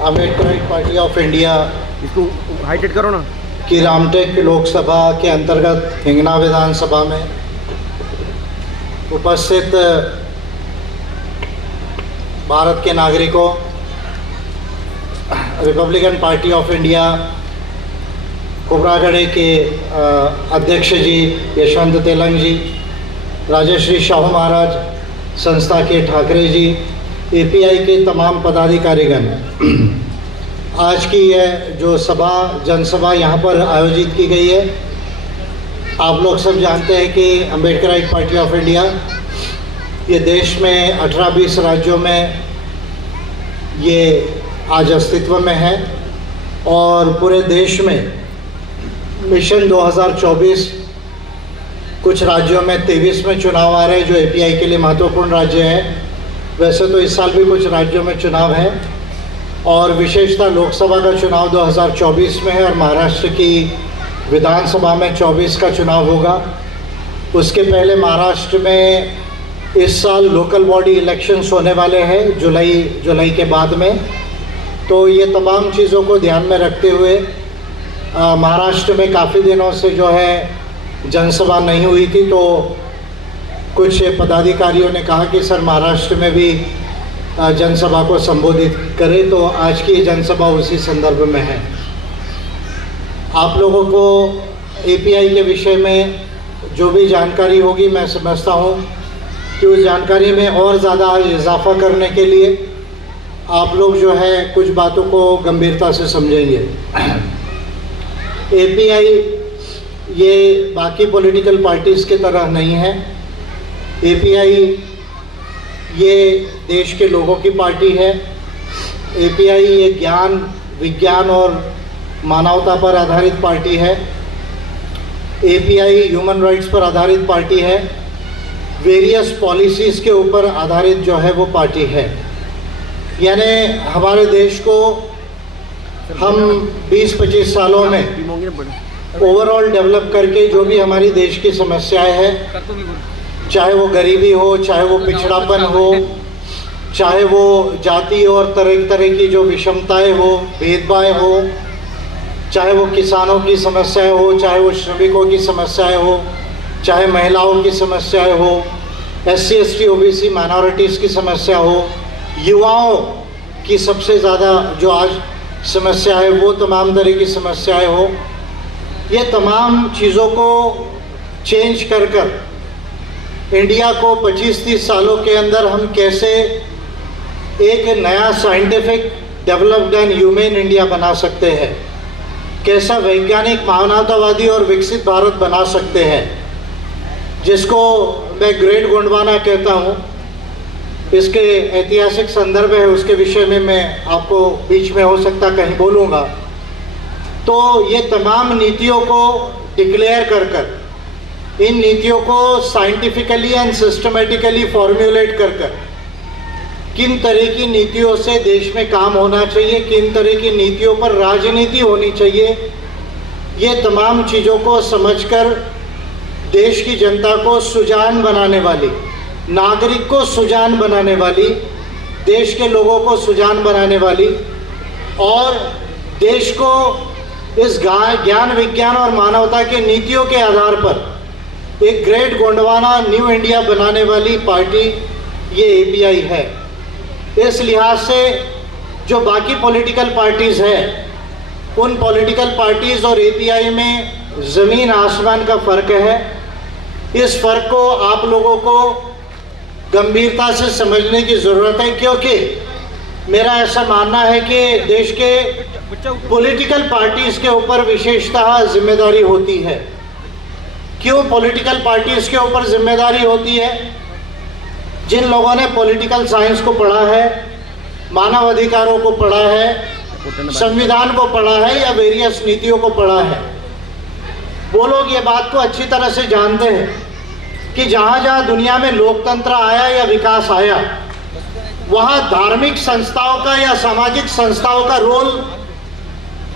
Ambedkar party of India इसको heighted करो ना की रामटेक लोकसभा के अंतर्गत हिंगना विधानसभा में उपस्थित भारत के नागरिकों, रिपब्लिकन पार्टी ऑफ इंडिया कोबरागढ़े के अध्यक्ष जी यशवंत तेलंग जी, राजश्री शाहू महाराज संस्था के ठाकरे जी, एपीआई के तमाम पदाधिकारीगण, आज की यह जो जनसभा यहाँ पर आयोजित की गई है। आप लोग सब जानते हैं कि अम्बेडकर पार्टी ऑफ इंडिया ये देश में 18-20 राज्यों में ये आज अस्तित्व में है और पूरे देश में मिशन 2024 कुछ राज्यों में 23 में चुनाव आ रहे हैं जो एपीआई के लिए महत्वपूर्ण राज्य है। वैसे तो इस साल भी कुछ राज्यों में चुनाव है और विशेषतः लोकसभा का चुनाव 2024 में है और महाराष्ट्र की विधानसभा में 24 का चुनाव होगा। उसके पहले महाराष्ट्र में इस साल लोकल बॉडी इलेक्शंस होने वाले हैं जुलाई के बाद में। तो ये तमाम चीज़ों को ध्यान में रखते हुए महाराष्ट्र में काफ़ी दिनों से जो है जनसभा नहीं हुई थी, तो कुछ पदाधिकारियों ने कहा कि सर महाराष्ट्र में भी जनसभा को संबोधित करें, तो आज की जनसभा उसी संदर्भ में है। आप लोगों को एपीआई के विषय में जो भी जानकारी होगी, मैं समझता हूँ कि उस जानकारी में और ज़्यादा इजाफा करने के लिए आप लोग जो है कुछ बातों को गंभीरता से समझेंगे। एपीआई ये बाकी पॉलिटिकल पार्टीज़ की तरह नहीं है। एपीआई ये देश के लोगों की पार्टी है। एपीआई ये ज्ञान, विज्ञान और मानवता पर आधारित पार्टी है। एपीआई ह्यूमन राइट्स पर आधारित पार्टी है। वेरियस पॉलिसीज़ के ऊपर आधारित जो है वो पार्टी है। यानी हमारे देश को हम 20-25 सालों में ओवरऑल डेवलप करके जो भी हमारी देश की समस्याएं हैं, चाहे वो गरीबी हो, चाहे वो पिछड़ापन हो, चाहे वो जाति और तरह की जो विषमताएं हो, भेदभाव हो, चाहे वो किसानों की समस्याएं हो, चाहे वो श्रमिकों की समस्याएं हो, चाहे महिलाओं की समस्याएं हो, SC ST OBC माइनॉरिटीज़ की समस्या हो, युवाओं की सबसे ज़्यादा जो आज समस्या है वो तमाम तरह की समस्याएं हो, ये तमाम चीज़ों को चेंज कर इंडिया को 25-30 सालों के अंदर हम कैसे एक नया scientific developed and human India बना सकते हैं, कैसा वैज्ञानिक मानवतावादी और विकसित भारत बना सकते हैं, जिसको मैं ग्रेट गोंडवाना कहता हूँ। इसके ऐतिहासिक संदर्भ है, उसके विषय में मैं आपको बीच में हो सकता कहीं बोलूँगा। तो ये तमाम नीतियों को डिक्लेयर कर इन नीतियों को साइंटिफिकली एंड सिस्टमेटिकली फॉर्मुलेट कर किन तरह की नीतियों से देश में काम होना चाहिए, किन तरह की नीतियों पर राजनीति होनी चाहिए, ये तमाम चीज़ों को समझकर देश की जनता को सुजान बनाने वाली, नागरिक को सुजान बनाने वाली, देश के लोगों को सुजान बनाने वाली और देश को इस ज्ञान, विज्ञान और मानवता के नीतियों के आधार पर एक ग्रेट गोंडवाना न्यू इंडिया बनाने वाली पार्टी ये एपीआई है। इस लिहाज से जो बाकी पॉलिटिकल पार्टीज़ हैं, उन पॉलिटिकल पार्टीज़ और एपीआई में ज़मीन आसमान का फ़र्क है। इस फ़र्क को आप लोगों को गंभीरता से समझने की ज़रूरत है, क्योंकि मेरा ऐसा मानना है कि देश के पॉलिटिकल पार्टीज़ के ऊपर विशेषतः जिम्मेदारी होती है। क्यों पॉलिटिकल पार्टीज़ के ऊपर जिम्मेदारी होती है? जिन लोगों ने पॉलिटिकल साइंस को पढ़ा है, मानव अधिकारों को पढ़ा है, संविधान को पढ़ा है या वेरियस नीतियों को पढ़ा है, वो लोग ये बात को अच्छी तरह से जानते हैं कि जहाँ जहाँ दुनिया में लोकतंत्र आया या विकास आया, वहाँ धार्मिक संस्थाओं का या सामाजिक संस्थाओं का रोल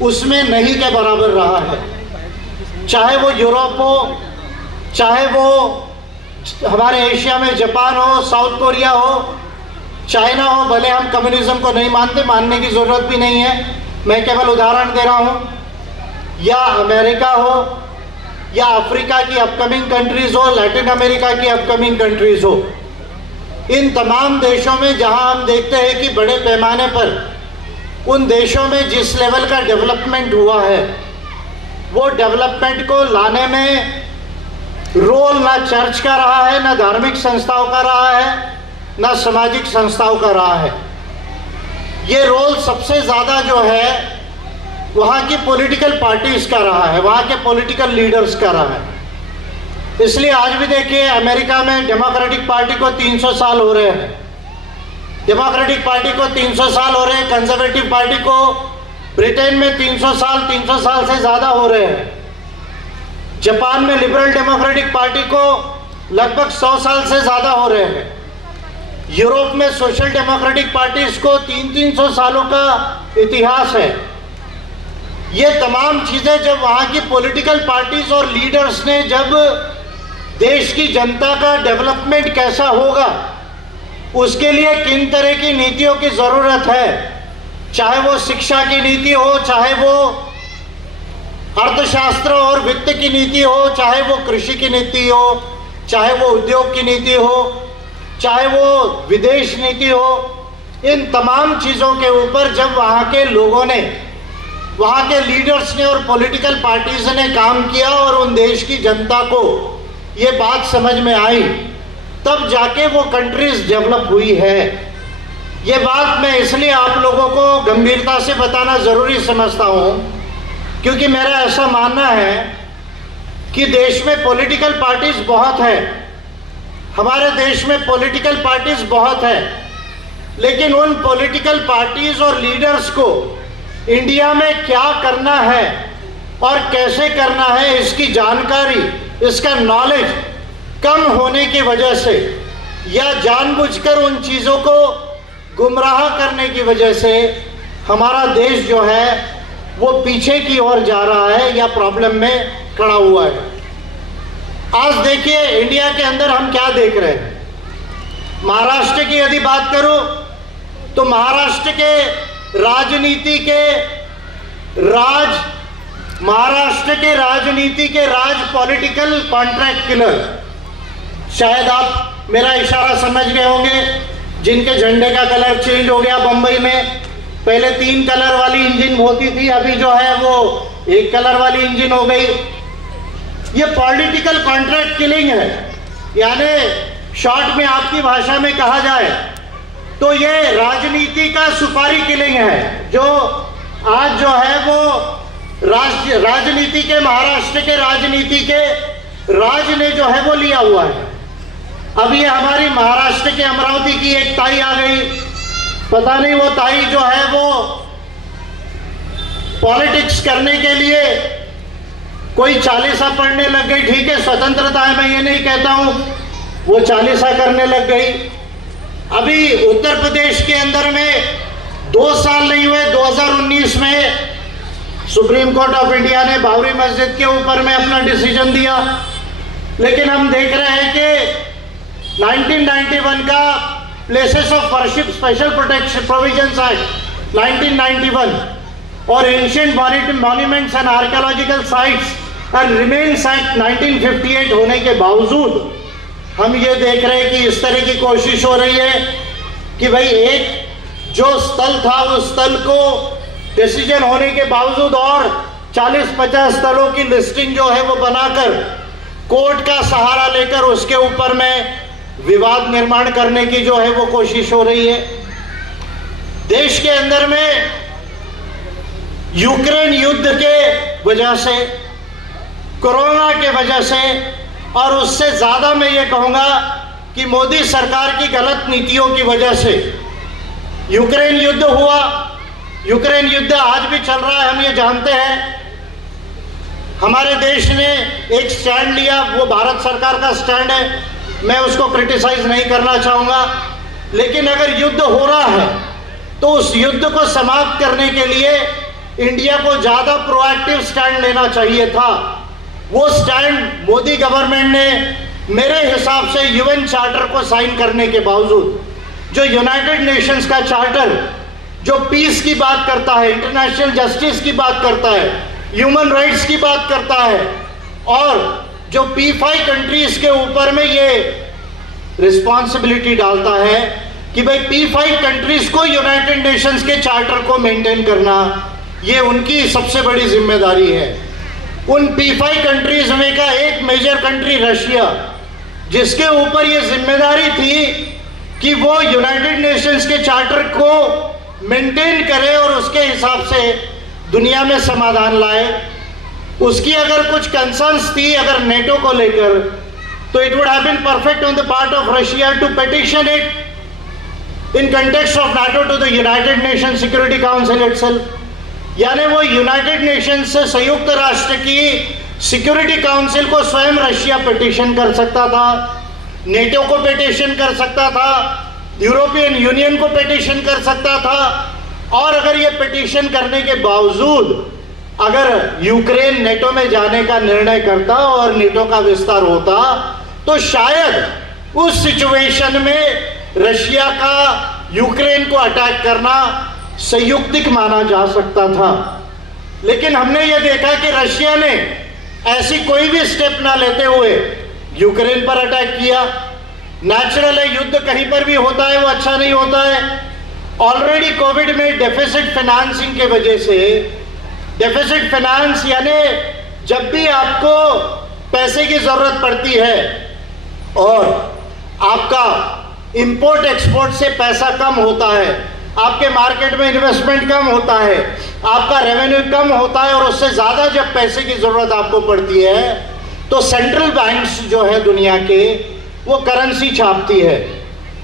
उसमें नहीं के बराबर रहा है। चाहे वो यूरोप हो, चाहे वो हमारे एशिया में जापान हो, साउथ कोरिया हो, चाइना हो, भले हम कम्युनिज्म को नहीं मानते, मानने की ज़रूरत भी नहीं है, मैं केवल उदाहरण दे रहा हूँ, या अमेरिका हो, या अफ्रीका की अपकमिंग कंट्रीज़ हो, लैटिन अमेरिका की अपकमिंग कंट्रीज़ हो, इन तमाम देशों में जहाँ हम देखते हैं कि बड़े पैमाने पर उन देशों में जिस लेवल का डेवलपमेंट हुआ है, वो डेवलपमेंट को लाने में रोल ना चर्च का रहा है, ना धार्मिक संस्थाओं का रहा है, ना सामाजिक संस्थाओं का रहा है। ये रोल सबसे ज़्यादा जो है वहाँ की पॉलिटिकल पार्टीज़ का रहा है, वहाँ के पॉलिटिकल लीडर्स का रहा है। इसलिए आज भी देखिए अमेरिका में डेमोक्रेटिक पार्टी को 300 साल हो रहे हैं, डेमोक्रेटिक पार्टी को 300 साल हो रहे हैं, कंजर्वेटिव पार्टी को ब्रिटेन में 300 साल से ज़्यादा हो रहे हैं, जापान में लिबरल डेमोक्रेटिक पार्टी को लगभग 100 साल से ज़्यादा हो रहे हैं, यूरोप में सोशल डेमोक्रेटिक पार्टीज को 300 सालों का इतिहास है। ये तमाम चीज़ें जब वहाँ की पॉलिटिकल पार्टीज और लीडर्स ने जब देश की जनता का डेवलपमेंट कैसा होगा, उसके लिए किन तरह की नीतियों की ज़रूरत है, चाहे वो शिक्षा की नीति हो, चाहे वो अर्थशास्त्र और वित्त की नीति हो, चाहे वो कृषि की नीति हो, चाहे वो उद्योग की नीति हो, चाहे वो विदेश नीति हो, इन तमाम चीज़ों के ऊपर जब वहाँ के लोगों ने, वहाँ के लीडर्स ने और पॉलिटिकल पार्टीज ने काम किया और उन देश की जनता को ये बात समझ में आई, तब जाके वो कंट्रीज डेवलप हुई है। ये बात मैं इसलिए आप लोगों को गंभीरता से बताना ज़रूरी समझता हूँ क्योंकि मेरा ऐसा मानना है कि देश में पॉलिटिकल पार्टीज बहुत है, हमारे देश में पॉलिटिकल पार्टीज बहुत है, लेकिन उन पॉलिटिकल पार्टीज और लीडर्स को इंडिया में क्या करना है और कैसे करना है इसकी जानकारी, इसका नॉलेज कम होने की वजह से या जानबूझकर उन चीज़ों को गुमराह करने की वजह से हमारा देश जो है वो पीछे की ओर जा रहा है या प्रॉब्लम में खड़ा हुआ है। आज देखिए इंडिया के अंदर हम क्या देख रहे हैं। महाराष्ट्र की यदि बात करूं तो महाराष्ट्र के राजनीति के राज पॉलिटिकल कॉन्ट्रैक्ट किलर, शायद आप मेरा इशारा समझ गए होंगे, जिनके झंडे का कलर चेंज हो गया। बंबई में पहले 3 कलर वाली इंजन होती थी, अभी जो है वो 1 कलर वाली इंजन हो गई। ये पॉलिटिकल कॉन्ट्रैक्ट किलिंग है, यानी शॉर्ट में आपकी भाषा में कहा जाए तो ये राजनीति का सुपारी किलिंग है, जो आज जो है वो राजनीति के, महाराष्ट्र के राजनीति के राज ने जो है वो लिया हुआ है। अब ये हमारी महाराष्ट्र के अमरावती की एक ताई आ गई, पता नहीं वो ताई जो है वो पॉलिटिक्स करने के लिए कोई चालीसा पढ़ने लग गई। ठीक है, स्वतंत्रता है, मैं ये नहीं कहता हूं, वो चालीसा करने लग गई। अभी उत्तर प्रदेश के अंदर में 2 साल नहीं हुए, 2019 में सुप्रीम कोर्ट ऑफ इंडिया ने बाबरी मस्जिद के ऊपर में अपना डिसीजन दिया, लेकिन हम देख रहे हैं कि 1991 का places of worship special protection provisions act 1991 और ancient monuments and archaeological sites and remains act 1958 होने के बावजूद हम ये देख रहे हैं कि इस तरह की कोशिश हो रही है कि भाई एक जो स्थल था उस स्थल को डिसीजन होने के बावजूद और 40-50 स्थलों की लिस्टिंग जो है वो बनाकर कोर्ट का सहारा लेकर उसके ऊपर में विवाद निर्माण करने की जो है वो कोशिश हो रही है। देश के अंदर में यूक्रेन युद्ध के वजह से, कोरोना के वजह से और उससे ज़्यादा मैं ये कहूँगा कि मोदी सरकार की गलत नीतियों की वजह से यूक्रेन युद्ध हुआ। यूक्रेन युद्ध आज भी चल रहा है, हम ये जानते हैं। हमारे देश ने एक स्टैंड लिया, वो भारत सरकार का स्टैंड है, मैं उसको क्रिटिसाइज नहीं करना चाहूँगा, लेकिन अगर युद्ध हो रहा है तो उस युद्ध को समाप्त करने के लिए इंडिया को ज़्यादा प्रोएक्टिव स्टैंड लेना चाहिए था। वो स्टैंड मोदी गवर्नमेंट ने मेरे हिसाब से यूएन चार्टर को साइन करने के बावजूद, जो यूनाइटेड नेशंस का चार्टर जो पीस की बात करता है, इंटरनेशनल जस्टिस की बात करता है, ह्यूमन राइट्स की बात करता है, और जो P5 कंट्रीज के ऊपर में ये रिस्पॉन्सिबिलिटी डालता है कि भाई P5 कंट्रीज को यूनाइटेड नेशंस के चार्टर को मेंटेन करना ये उनकी सबसे बड़ी जिम्मेदारी है। उन P5 कंट्रीज में का एक मेजर कंट्री रशिया, जिसके ऊपर ये जिम्मेदारी थी कि वो यूनाइटेड नेशंस के चार्टर को मेंटेन करे और उसके हिसाब से दुनिया में समाधान लाए। उसकी अगर कुछ कंसर्न्स थी अगर नेटो को लेकर, तो it would have been perfect on the part of Russia to petition it in context of NATO to the United Nation Security Council itself. यानी वो यूनाइटेड नेशंस से संयुक्त राष्ट्र की सिक्योरिटी काउंसिल को स्वयं रशिया पिटिशन कर सकता था, नेटो को पिटिशन कर सकता था, यूरोपियन यूनियन को पिटिशन कर सकता था। और अगर ये पिटिशन करने के बावजूद अगर यूक्रेन नेटो में जाने का निर्णय करता और नेटो का विस्तार होता, तो शायद उस सिचुएशन में रशिया का यूक्रेन को अटैक करना संयुक्तिक माना जा सकता था। लेकिन हमने ये देखा कि रशिया ने ऐसी कोई भी स्टेप ना लेते हुए यूक्रेन पर अटैक किया। नेचुरल है, युद्ध कहीं पर भी होता है, वो अच्छा नहीं होता है। ऑलरेडी कोविड में डेफिसिट फाइनेंसिंग के वजह से, डेफिसिट फाइनेंस यानी जब भी आपको पैसे की जरूरत पड़ती है और आपका इंपोर्ट एक्सपोर्ट से पैसा कम होता है, आपके मार्केट में इन्वेस्टमेंट कम होता है, आपका रेवेन्यू कम होता है और उससे ज्यादा जब पैसे की जरूरत आपको पड़ती है, तो सेंट्रल बैंक्स जो है दुनिया के, वो करेंसी छापती है।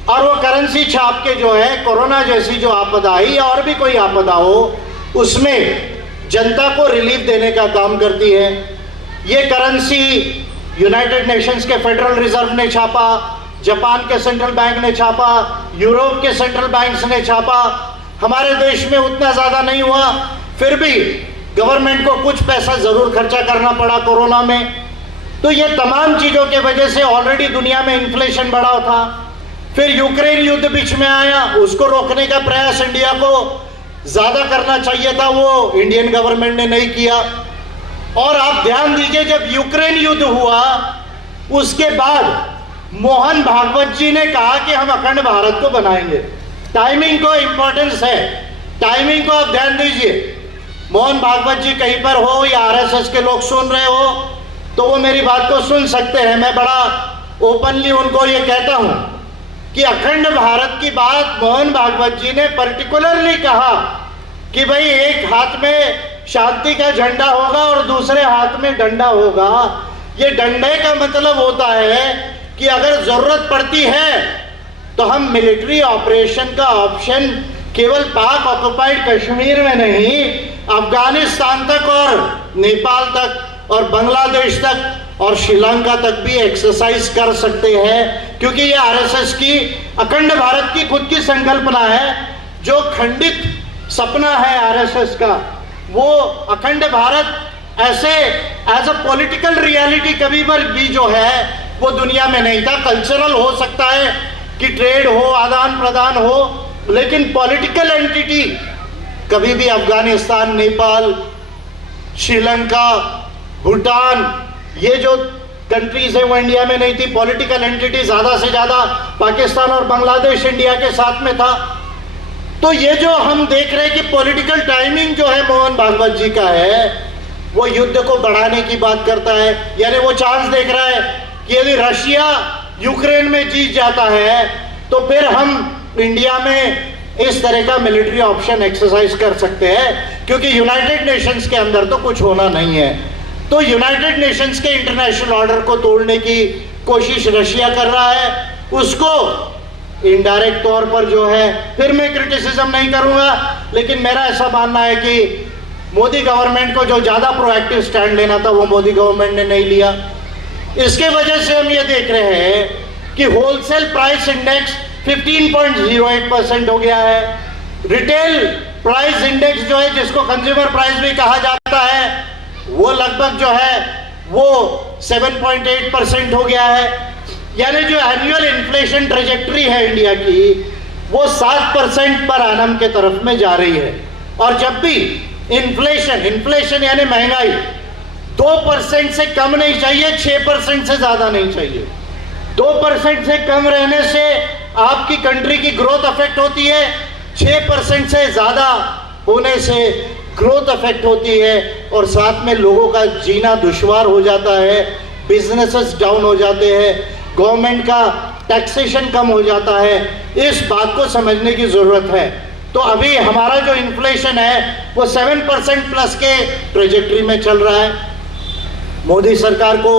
और वो करेंसी छाप के जो है कोरोना जैसी जो आपदा आई या और भी कोई आपदा हो, उसमें जनता को रिलीफ देने का काम करती है। ये करेंसी यूनाइटेड नेशंस के फेडरल रिजर्व ने छापा, जापान के सेंट्रल बैंक ने छापा, यूरोप के सेंट्रल बैंक्स ने छापा। हमारे देश में उतना ज्यादा नहीं हुआ, फिर भी गवर्नमेंट को कुछ पैसा जरूर खर्चा करना पड़ा कोरोना में। तो ये तमाम चीजों के वजह से ऑलरेडी दुनिया में इन्फ्लेशन बढ़ा था। फिर यूक्रेन युद्ध बीच में आया, उसको रोकने का प्रयास इंडिया को ज्यादा करना चाहिए था, वो इंडियन गवर्नमेंट ने नहीं किया। और आप ध्यान दीजिए, जब यूक्रेन युद्ध हुआ उसके बाद मोहन भागवत जी ने कहा कि हम अखंड भारत को बनाएंगे। टाइमिंग को इंपॉर्टेंस है, टाइमिंग को आप ध्यान दीजिए। मोहन भागवत जी कहीं पर हो या आरएसएस के लोग सुन रहे हो तो वो मेरी बात को सुन सकते हैं। मैं बड़ा ओपनली उनको ये कहता हूं कि अखंड भारत की बात मोहन भागवत जी ने पर्टिकुलरली कहा कि भाई एक हाथ में शांति का झंडा होगा और दूसरे हाथ में डंडा होगा। ये डंडे का मतलब होता है कि अगर जरूरत पड़ती है तो हम मिलिट्री ऑपरेशन का ऑप्शन केवल पाक ऑक्युपाइड कश्मीर में नहीं, अफगानिस्तान तक और नेपाल तक और बांग्लादेश तक और श्रीलंका तक भी एक्सरसाइज कर सकते हैं, क्योंकि ये आरएसएस की अखंड भारत की खुद की संकल्पना है। जो खंडित सपना है आरएसएस का, वो अखंड भारत ऐसे एज अ पॉलिटिकल रियलिटी कभी भी जो है वो दुनिया में नहीं था। कल्चरल हो सकता है कि ट्रेड हो, आदान प्रदान हो, लेकिन पॉलिटिकल एंटिटी कभी भी अफगानिस्तान, नेपाल, श्रीलंका, भूटान, ये जो कंट्रीज है वो इंडिया में नहीं थी। पॉलिटिकल एंटिटी ज्यादा से ज्यादा पाकिस्तान और बांग्लादेश इंडिया के साथ में था। तो ये जो हम देख रहे हैं कि पॉलिटिकल टाइमिंग जो है मोहन भागवत जी का है, वो युद्ध को बढ़ाने की बात करता है। यानी वो चांस देख रहा है कि यदि रशिया यूक्रेन में जीत जाता है तो फिर हम इंडिया में इस तरह का मिलिट्री ऑप्शन एक्सरसाइज कर सकते हैं, क्योंकि यूनाइटेड नेशंस के अंदर तो कुछ होना नहीं है। तो यूनाइटेड नेशंस के इंटरनेशनल ऑर्डर को तोड़ने की कोशिश रशिया कर रहा है, उसको इनडायरेक्ट तौर पर जो है, फिर मैं क्रिटिसिज्म नहीं करूंगा, लेकिन मेरा ऐसा मानना है कि मोदी गवर्नमेंट को जो ज्यादा प्रोएक्टिव स्टैंड लेना था वो मोदी गवर्नमेंट ने नहीं लिया। इसके वजह से हम ये देख रहे हैं कि होलसेल प्राइस इंडेक्स 15.08% हो गया है। रिटेल प्राइस इंडेक्स जो है, जिसको कंज्यूमर प्राइस भी कहा जाता है, वो लगभग जो है वो 7.8% हो गया है। यानी जो एनुअल इन्फ्लेशन ट्रेजेक्टरी है इंडिया की, वो 7% पर एनम के तरफ में जा रही है। और जब भी इन्फ्लेशन यानी महंगाई 2% से कम नहीं चाहिए, 6% से ज्यादा नहीं चाहिए। 2% से कम रहने से आपकी कंट्री की ग्रोथ अफेक्ट होती है, 6% से ज्यादा होने से ग्रोथ अफेक्ट होती है, और साथ में लोगों का जीना दुश्वार हो जाता है, बिजनेसेस डाउन हो जाते हैं, गवर्नमेंट का टैक्सेशन कम हो जाता है। इस बात को समझने की जरूरत है। तो अभी हमारा जो इन्फ्लेशन है वो 7% प्लस के ट्रेजेक्ट्री में चल रहा है। मोदी सरकार को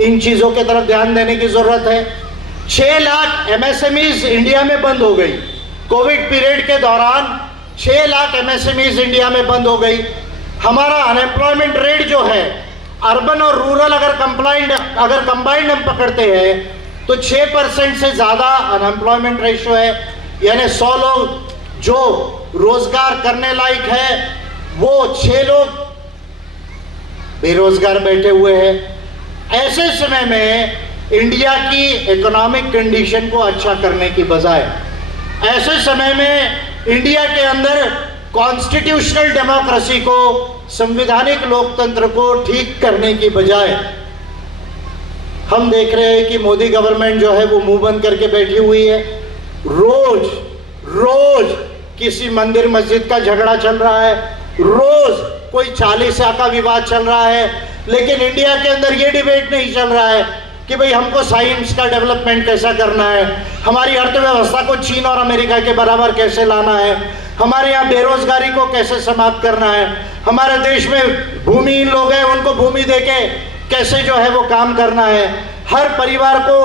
इन चीजों के तरफ ध्यान देने की जरूरत है। 6 लाख एमएसएमईज इंडिया में बंद हो गई। कोविड पीरियड के दौरान 6 लाख एमएसएमईज इंडिया में बंद हो गई। हमारा अनएम्प्लॉयमेंट रेट जो है, अर्बन और रूरल अगर कंबाइंड हम पकड़ते हैं तो 6% से ज्यादा अनएम्प्लॉयमेंट रेशियो है। यानी 100 लोग जो रोजगार करने लायक है वो 6 लोग बेरोजगार बैठे हुए हैं। ऐसे समय में इंडिया की इकोनॉमिक कंडीशन को अच्छा करने की बजाय, ऐसे समय में इंडिया के अंदर कॉन्स्टिट्यूशनल डेमोक्रेसी को, संवैधानिक लोकतंत्र को ठीक करने की बजाय हम देख रहे हैं कि मोदी गवर्नमेंट जो है वो मुंह बंद करके बैठी हुई है। रोज किसी मंदिर मस्जिद का झगड़ा चल रहा है, रोज कोई चालीसा का विवाद चल रहा है, लेकिन इंडिया के अंदर ये डिबेट नहीं चल रहा है कि भाई हमको साइंस का डेवलपमेंट कैसा करना है, हमारी अर्थव्यवस्था को चीन और अमेरिका के बराबर कैसे लाना है, हमारे यहाँ बेरोजगारी को कैसे समाप्त करना है, हमारे देश में भूमिहीन लोग हैं उनको भूमि देके कैसे जो है वो काम करना है, हर परिवार को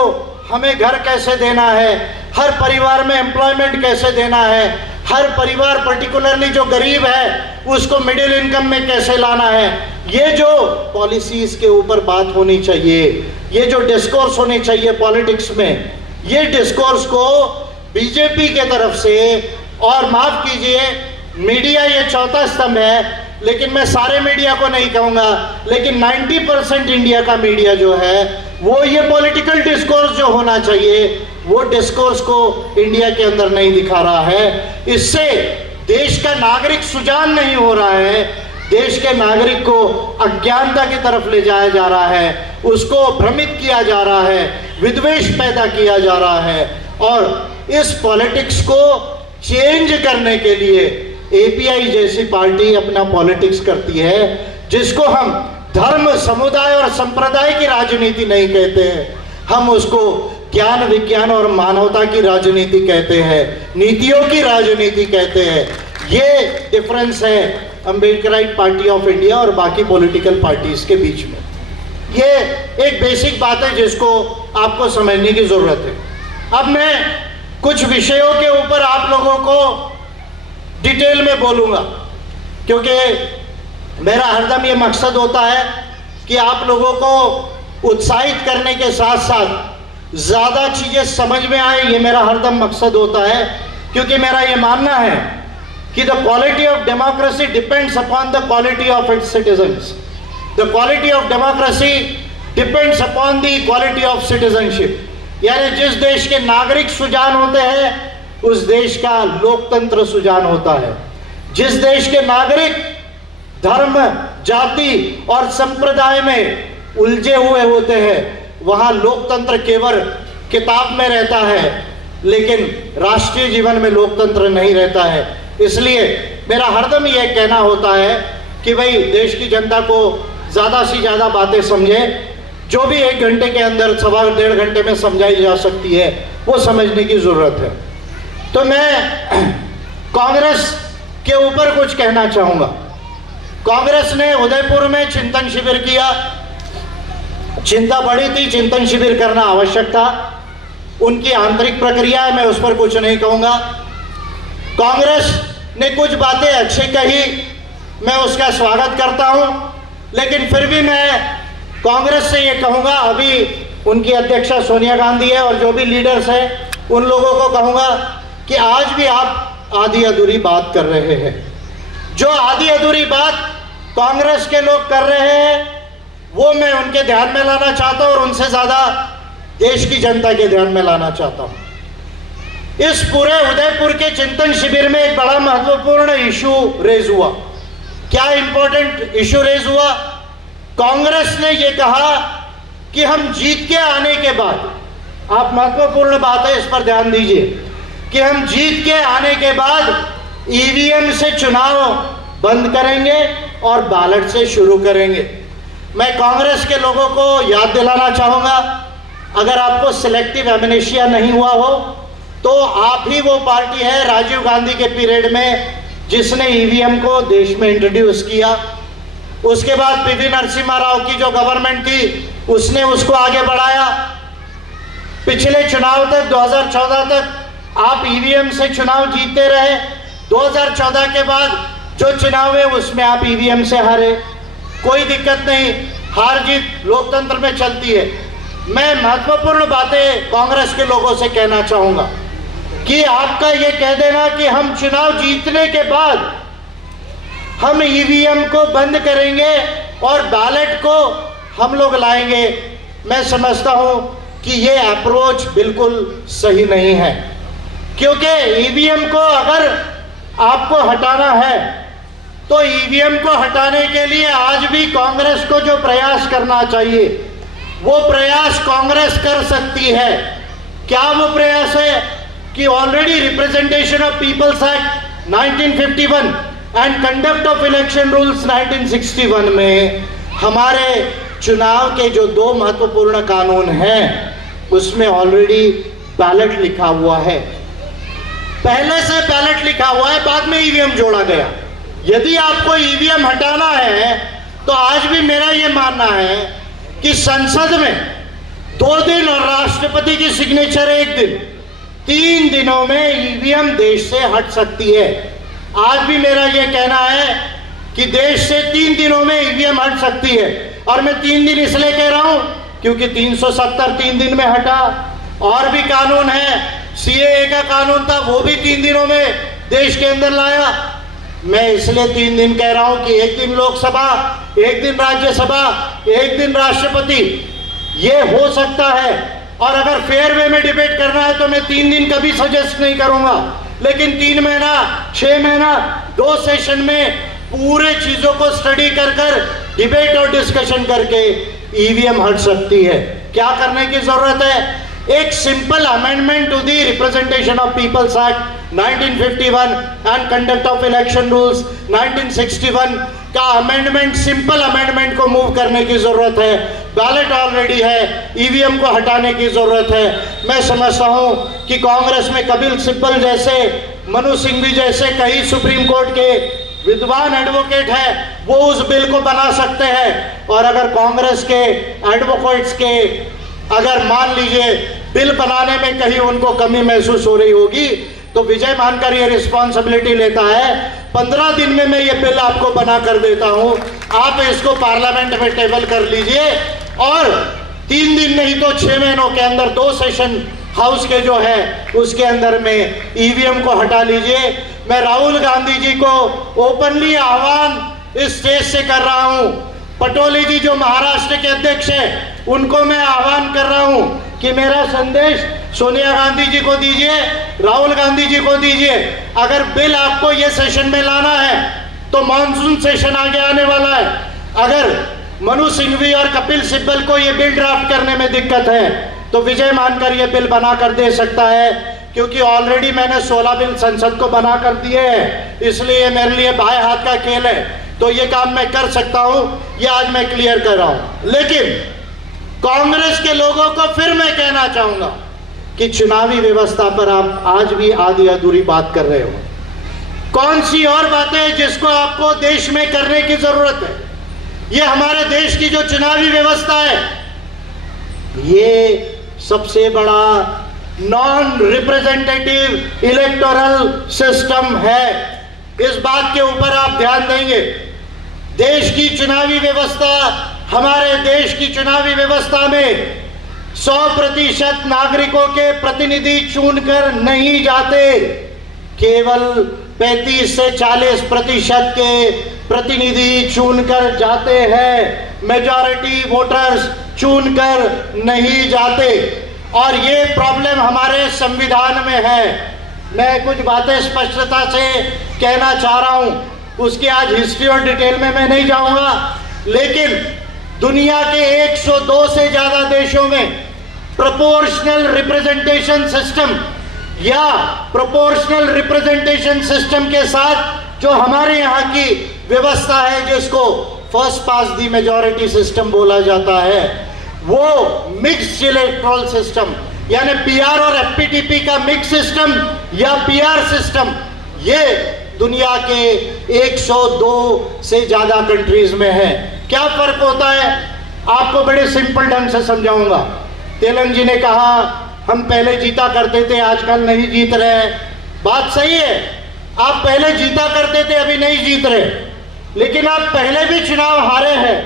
हमें घर कैसे देना है, हर परिवार में एम्प्लॉयमेंट कैसे देना है, हर परिवार पर्टिकुलरली जो गरीब है उसको मिडिल इनकम में कैसे लाना है। ये जो पॉलिसीज के ऊपर बात होनी चाहिए, ये जो डिस्कोर्स होनी चाहिए पॉलिटिक्स में, ये डिस्कोर्स को बीजेपी के तरफ से, और माफ कीजिए मीडिया ये चौथा स्तंभ है, लेकिन मैं सारे मीडिया को नहीं कहूंगा, लेकिन 90% इंडिया का मीडिया जो है वो ये पॉलिटिकल डिस्कोर्स जो होना चाहिए वो डिस्कोर्स को इंडिया के अंदर नहीं दिखा रहा है। इससे देश का नागरिक सुजान नहीं हो रहा है, देश के नागरिक को अज्ञानता की तरफ ले जाया जा रहा है, उसको भ्रमित किया जा रहा है, विद्वेष पैदा किया जा रहा है। और इस पॉलिटिक्स को चेंज करने के लिए एपीआई जैसी पार्टी अपना पॉलिटिक्स करती है, जिसको हम धर्म, समुदाय और संप्रदाय की राजनीति नहीं कहते हैं, हम उसको ज्ञान, विज्ञान और मानवता की राजनीति कहते हैं, नीतियों की राजनीति कहते हैं। ये डिफरेंस है अम्बेडकराइट पार्टी ऑफ इंडिया और बाकी पॉलिटिकल पार्टीज के बीच में। ये एक बेसिक बात है जिसको आपको समझने की जरूरत है। अब मैं कुछ विषयों के ऊपर आप लोगों को डिटेल में बोलूंगा, क्योंकि मेरा हरदम ये मकसद होता है कि आप लोगों को उत्साहित करने के साथ साथ ज्यादा चीजें समझ में आए, ये मेरा हरदम मकसद होता है। क्योंकि मेरा ये मानना है कि the quality of democracy depends upon the quality of its citizens, the quality of democracy depends upon the quality of citizenship. यानी जिस देश के नागरिक सुजान होते हैं उस देश का लोकतंत्र सुजान होता है। जिस देश के नागरिक धर्म, जाति और संप्रदाय में उलझे हुए होते हैं वहां लोकतंत्र केवल किताब में रहता है, लेकिन राष्ट्रीय जीवन में लोकतंत्र नहीं रहता है। इसलिए मेरा हरदम यह कहना होता है कि भाई देश की जनता को ज्यादा से ज्यादा बातें समझे, जो भी 1 घंटे के अंदर, 1.25 घंटे में समझाई जा सकती है वो समझने की जरूरत है। तो मैं कांग्रेस के ऊपर कुछ कहना चाहूंगा। कांग्रेस ने उदयपुर में चिंतन शिविर किया, चिंता बढ़ी थी, चिंतन शिविर करना आवश्यक था, उनकी आंतरिक प्रक्रिया है, मैं उस पर कुछ नहीं कहूंगा। कांग्रेस ने कुछ बातें अच्छी कही, मैं उसका स्वागत करता हूं, लेकिन फिर भी मैं कांग्रेस से ये कहूंगा, अभी उनकी अध्यक्षा सोनिया गांधी है और जो भी लीडर्स हैं उन लोगों को कहूंगा कि आज भी आप आधी अधूरी बात कर रहे हैं। जो आधी अधूरी बात कांग्रेस के लोग कर रहे हैं वो मैं उनके ध्यान में लाना चाहता हूं और उनसे ज्यादा देश की जनता के ध्यान में लाना चाहता हूं। इस पूरे उदयपुर के चिंतन शिविर में एक बड़ा महत्वपूर्ण इशू रेज हुआ। क्या इंपॉर्टेंट इशू रेज हुआ? कांग्रेस ने यह कहा कि हम जीत के आने के बाद, आप महत्वपूर्ण बात है, इस पर ध्यान दीजिए, कि हम जीत के आने के बाद ईवीएम से चुनाव बंद करेंगे और बैलेट से शुरू करेंगे। मैं कांग्रेस के लोगों को याद दिलाना चाहूंगा, अगर आपको सिलेक्टिव एमनेशिया नहीं हुआ हो तो आप ही वो पार्टी है राजीव गांधी के पीरियड में जिसने ईवीएम को देश में इंट्रोड्यूस किया। उसके बाद पीवी नरसिम्हा राव की जो गवर्नमेंट थी उसने उसको आगे बढ़ाया। पिछले चुनाव तक 2014 तक आप ईवीएम से चुनाव जीतते रहे। 2014 के बाद जो चुनाव है उसमें आप ईवीएम से हारे। कोई दिक्कत नहीं, हार जीत लोकतंत्र में चलती है। मैं महत्वपूर्ण बातें कांग्रेस के लोगों से कहना चाहूंगा कि आपका ये कह देना कि हम चुनाव जीतने के बाद हम ईवीएम को बंद करेंगे और बैलेट को हम लोग लाएंगे, मैं समझता हूं कि ये अप्रोच बिल्कुल सही नहीं है। क्योंकि ईवीएम को अगर आपको हटाना है तो ईवीएम को हटाने के लिए आज भी कांग्रेस को जो प्रयास करना चाहिए वो प्रयास कांग्रेस कर सकती है। क्या वो प्रयास है कि already representation of people's act 1951 and conduct of election rules 1961 में हमारे चुनाव के जो दो महत्वपूर्ण कानून हैं उसमें ऑलरेडी बैलेट लिखा हुआ है। पहले से बैलेट लिखा हुआ है, बाद में ईवीएम जोड़ा गया। यदि आपको ईवीएम हटाना है तो आज भी मेरा यह मानना है कि संसद में 2 दिन और राष्ट्रपति की सिग्नेचर 1 दिन, 3 दिनों में ईवीएम देश से हट सकती है। आज भी मेरा यह कहना है कि देश से 3 दिनों में ईवीएम हट सकती है। और मैं 3 दिन इसलिए कह रहा हूं क्योंकि 370 3 दिन में हटा। और भी कानून है, सीएए का कानून था, वो भी 3 दिनों में देश के अंदर लाया। मैं इसलिए 3 दिन कह रहा हूं कि 1 दिन लोकसभा, 1 दिन राज्यसभा, 1 दिन राष्ट्रपति, ये हो सकता है। और अगर फेयर वे में डिबेट करना है तो मैं 3 दिन कभी सजेस्ट नहीं करूंगा, लेकिन 3 महीना, 6 महीना, 2 सेशन में पूरे चीजों को स्टडी कर डिबेट और डिस्कशन करके ईवीएम हट सकती है। क्या करने की जरूरत है? एक simple amendment to the representation of people's act 1951 and conduct of election rules 1961 का अमेंडमेंट, सिंपल अमेंडमेंट को मूव करने की जरूरत है। बैलेट ऑलरेडी है, ईवीएम को हटाने की जरूरत है। मैं समझता हूं कि कांग्रेस में कपिल सिब्बल जैसे, मनु सिंघवी जैसे कई सुप्रीम कोर्ट के विद्वान एडवोकेट है, वो उस बिल को बना सकते हैं। और अगर कांग्रेस के एडवोकेट्स के अगर मान लीजिए बिल बनाने में कहीं उनको कमी महसूस हो रही होगी तो विजय मानकर ये रिस्पॉन्सिबिलिटी लेता है, 15 दिन में मैं ये बिल आपको बना कर देता हूं, आप इसको पार्लियामेंट में टेबल कर लीजिए और 3 दिन नहीं तो 6 महीनों के अंदर 2 सेशन हाउस के जो है उसके अंदर में ईवीएम को हटा लीजिए। मैं राहुल गांधी जी को ओपनली आह्वान इस स्टेज से कर रहा हूं, पटोले जी जो महाराष्ट्र के अध्यक्ष हैं उनको मैं आह्वान कर रहा हूं कि मेरा संदेश सोनिया गांधी जी को दीजिए, राहुल गांधी जी को दीजिए। अगर बिल आपको ये सेशन में लाना है तो मॉनसून सेशन आगे आने वाला है। अगर मनु सिंघवी और कपिल सिब्बल को ये बिल ड्राफ्ट करने में दिक्कत है तो विजय मानकर ये बिल बना कर दे सकता है, क्योंकि ऑलरेडी मैंने 16 बिल संसद को बना कर दिए हैं, इसलिए मेरे लिए बाएं हाथ का खेल है, तो ये काम मैं कर सकता हूं। ये आज मैं क्लियर कर रहा हूं। लेकिन कांग्रेस के लोगों को फिर मैं कहना चाहूंगा कि चुनावी व्यवस्था पर आप आज भी आधी अधूरी बात कर रहे हो। कौन सी और बातें हैं जिसको आपको देश में करने की जरूरत है? ये हमारे देश की जो चुनावी व्यवस्था है, ये सबसे बड़ा नॉन रिप्रेजेंटेटिव इलेक्टोरल सिस्टम है। इस बात के ऊपर आप ध्यान देंगे। देश की चुनावी व्यवस्था, हमारे देश की चुनावी व्यवस्था में 100% नागरिकों के प्रतिनिधि चुनकर नहीं जाते, केवल 35 से 40% के प्रतिनिधि चुनकर जाते हैं। मेजॉरिटी वोटर्स चुनकर नहीं जाते। और ये प्रॉब्लम हमारे संविधान में है। मैं कुछ बातें स्पष्टता से कहना चाह रहा हूं, उसकी आज हिस्ट्री और डिटेल में मैं नहीं जाऊंगा, लेकिन दुनिया के 102 से ज्यादा देशों में प्रोपोर्शनल रिप्रेजेंटेशन सिस्टम या प्रोपोर्शनल रिप्रेजेंटेशन सिस्टम के साथ जो हमारे यहाँ की व्यवस्था है, जिसको फर्स्ट पास दी मेजॉरिटी सिस्टम बोला जाता है, वो मिक्स्ड इलेक्टोरल सिस्टम यानी पीआर और एफपीटीपी का मिक्स सिस्टम या पीआर सिस्टम, ये दुनिया के 102 से ज्यादा कंट्रीज में है। क्या फर्क होता है आपको बड़े सिंपल ढंग से समझाऊंगा। तेलंग जी ने कहा हम पहले जीता करते थे, आजकल नहीं जीत रहे। बात सही है, आप पहले जीता करते थे, अभी नहीं जीत रहे, लेकिन आप पहले भी चुनाव हारे हैं,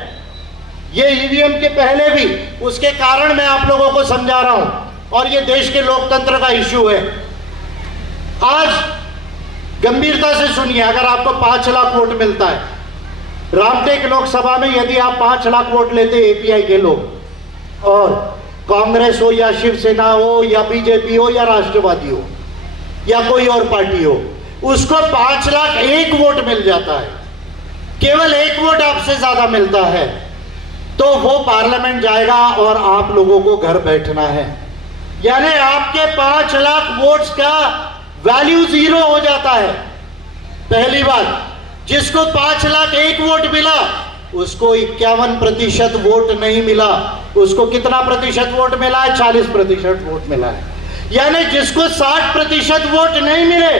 ये ईवीएम के पहले भी। उसके कारण मैं आप लोगों को समझा रहा हूं, और ये देश के लोकतंत्र का इश्यू है। आज गंभीरता से सुनिए, अगर आपको 5 लाख वोट मिलता है रामटेक लोकसभा में, यदि आप 5 लाख वोट लेते एपीआई के लोग, और कांग्रेस हो या शिवसेना हो या बीजेपी हो या राष्ट्रवादी हो या कोई और पार्टी हो, उसको 5 लाख 1 वोट मिल जाता है, केवल 1 वोट आपसे ज्यादा मिलता है, तो वो पार्लियामेंट जाएगा और आप लोगों को घर बैठना है। यानी आपके 5 लाख वोट्स का वैल्यू 0 हो जाता है। पहली बात, जिसको 5 लाख 1 वोट मिला उसको 51% वोट नहीं मिला, उसको कितना प्रतिशत वोट मिला है? 40% वोट मिला है। यानी जिसको 60% वोट नहीं मिले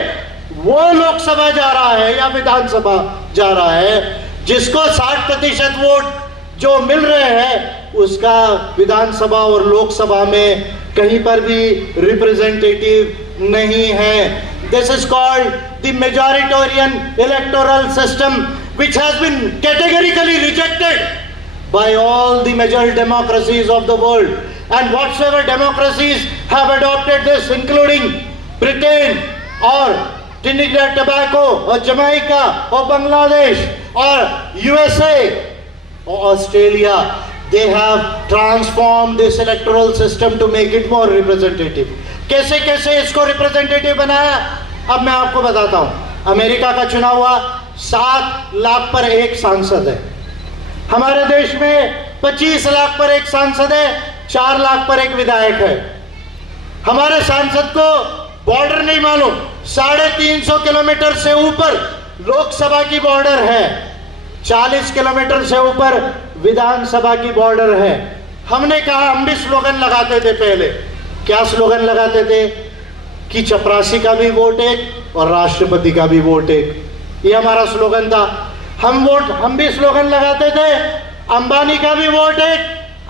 वो लोकसभा जा रहा है या विधानसभा जा रहा है, जिसको 60% वोट जो मिल रहे हैं उसका विधानसभा और लोकसभा में कहीं पर भी रिप्रेजेंटेटिव नहीं है। This is called the majoritarian electoral system, which has been categorically rejected by all the major democracies of the world. And whatsoever democracies have adopted this, including Britain or Trinidad Tobago or Jamaica or Bangladesh or USA or Australia, they have transformed this electoral system to make it more representative. कैसे कैसे इसको representative बनाया, अब मैं आपको बताता हूं। America का चुनाव हुआ, 7 लाख पर 1 सांसद है। हमारे देश में 25 लाख पर 1 सांसद है, 4 लाख पर 1 विधायक है। हमारे सांसद को बॉर्डर नहीं मालूम, 350 किलोमीटर से ऊपर लोकसभा की बॉर्डर है, 40 किलोमीटर से ऊपर विधानसभा की बॉर्डर है। हमने कहा, हम भी स्लोगन लगाते थे पहले। क्या स्लोगन लगाते थे? कि चपरासी का भी वोट एक और राष्ट्रपति का भी वोट एक, ये हमारा स्लोगन था। हम भी स्लोगन लगाते थे, अंबानी का भी वोट एक,